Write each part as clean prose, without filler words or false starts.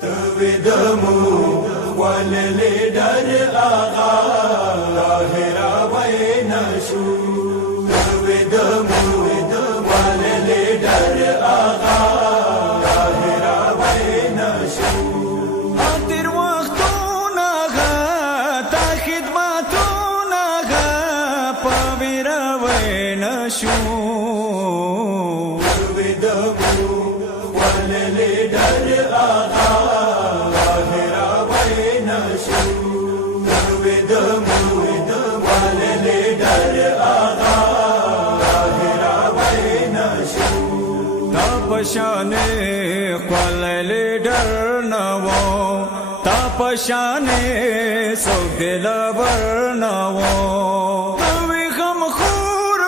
تویدمو واللیدر آغا ظاهرا وینشو تویدمو واللیدر آغا ظاهرا وینشو تیر وختونه تا خدمتونه پویر وینشو تویدمو واللیدر آغا ظاهرا وینشو تویدمو واللیدر آغا ظاهرا وینشو تا پشانه قول لیڈر نوو تا پشانه سوک دلبر نوو توی غم خور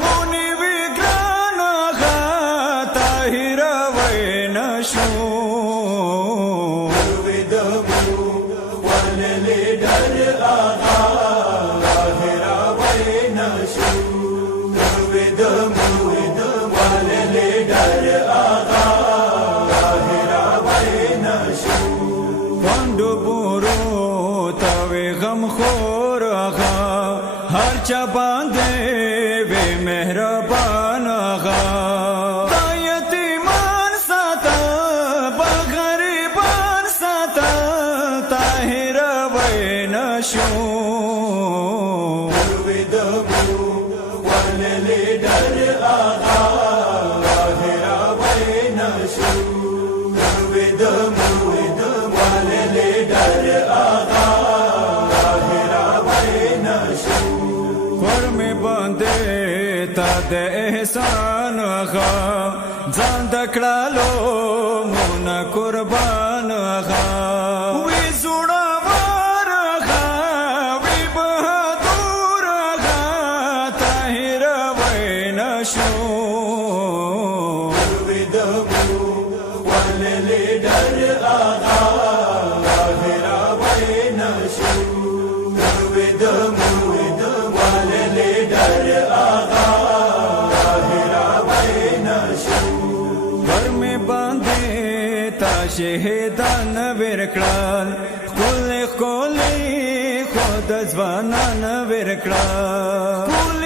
مونی ویگران تاہیر وینشو تویدمو واللیدر آغا ظاهرا وینشو تویدمو واللیدر آغا ظاهرا وینشو پندو پورو توی غم خور هر چا باندې وی مهربان تا یتیمان ساته غریبان ساته طاهر وینشو تویدمو واللیدر آغا ظاهرا وینشو تویدمو واللیدر آغا ظاهرا وینشو کور می باندې تا د احسان ځان د کړالو مون قربان وی زړه ورغه وی بهادر طاهر وینشو تویدمو واللیدر آغا ظاهرا وینشو تویدمو واللیدر آغا ظاهرا وینشو ور می باندې تا شهیدان ورکړل کله خود ځوانان ورکړل